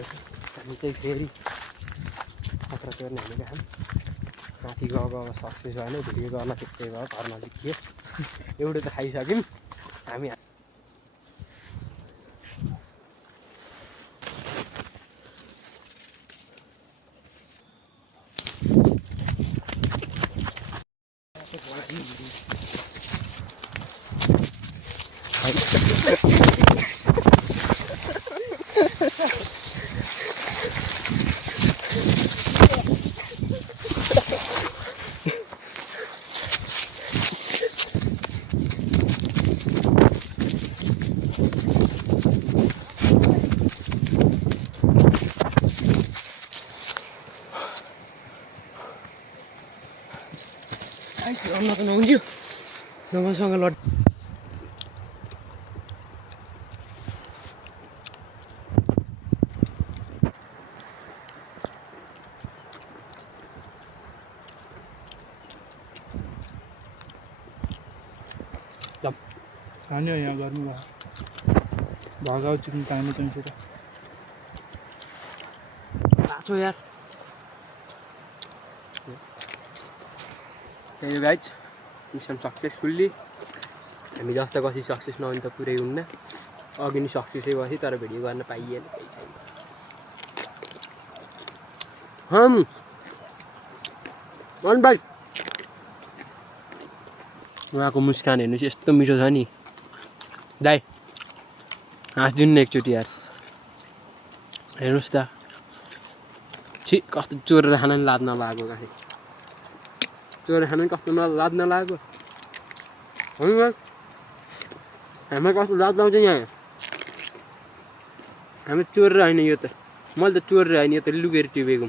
हामी चाहिँ फेरि खतरा चोर्ने हामी काम माथि गएको सक्सेस भएन भिडियो गर्न त्यस्तै भयो घरमा देखियो एउटै त खाइसक्यौँ हामी अन्त नहुन्थ्यो नमसँग लड खाने यहाँ गर्नुभयो भगाउ चिकन खानु चाहिन्छ त आछो यार यो गाइज मिसन सक्सेसफुल्ली हामी जस्तो कति सक्सेस नहुने त पुरै हुन्न अघि नै सक्सेसै भयो तर भिडियो गर्न पाइएन केही छैन वन भाइ उहाँको मुस्कान हेर्नु चाहिँ यस्तो मिठो छ नि दाइ हाँसिदिनु न एकचोटि यार हेर्नुहोस् त छि कस्तो चोरेर खान नि लाज नलागेको गाडी चोरेर खान नि कस्तो लाज नलागेको होइन हामीलाई कस्तो लाज लाउँछ यहाँ हामी चोरेर होइन यो त मैले त चोरेर होइन यो त लुकेर टिपेको